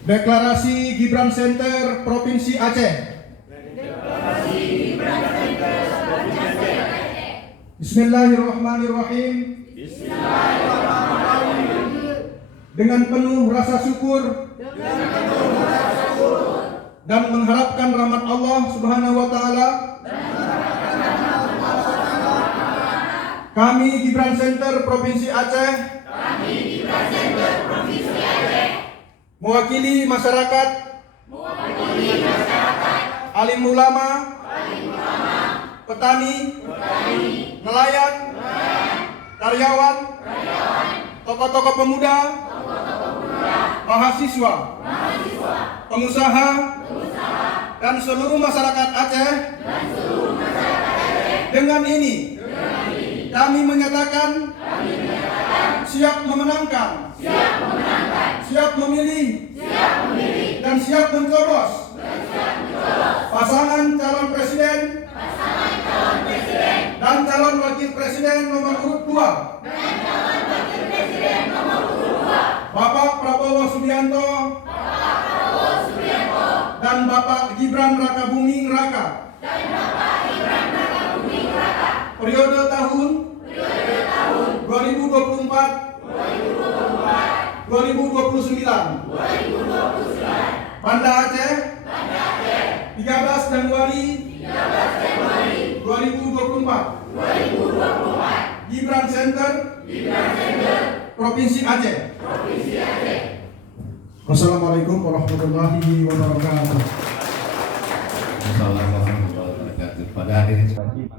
Deklarasi Gibran Center Provinsi Aceh. Bismillahirrahmanirrahim. Dengan penuh rasa syukur dan mengharapkan rahmat Allah Subhanahu wa taala, kami Gibran Center Provinsi Aceh mewakili masyarakat, alim ulama, petani, nelayan, karyawan, tokoh-tokoh pemuda, mahasiswa, pengusaha, dan seluruh masyarakat Aceh. Dengan ini kami menyatakan siap memenangkan, siap memilih, dan siap mencoblos pasangan calon presiden dan calon wakil presiden nomor urut 2, Bapak Prabowo Subianto dan Bapak Gibran Rakabuming Raka, periode tahun 2024-2029, Banda Aceh, 13 Januari 2024, Gibran Center Provinsi Aceh. Wassalamualaikum warahmatullahi wabarakatuh. Assalamualaikum warahmatullahi wabarakatuh. Pada hadirin sekalian,